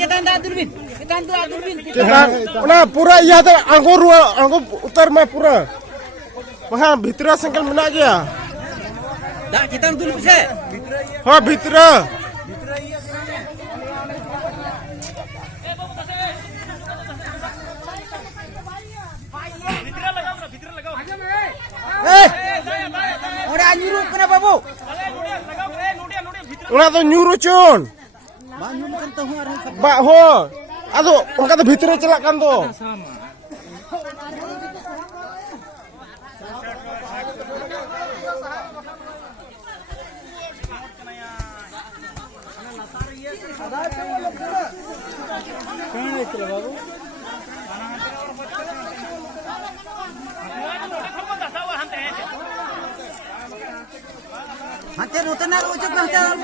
Cetan Durbin. Cetan Durbin. Cetan. Pura iya tu anggur utar mah pura. Wah, bitra sengkel menak dia. Dah cetan dulu bisa. Ha, bitra. Udah nyuruh kenapa bu? Udah tu nyuruh cun. Bak ho. Aduh, orang kata bitra celakan tu. Hantar utan nak ucap hantar.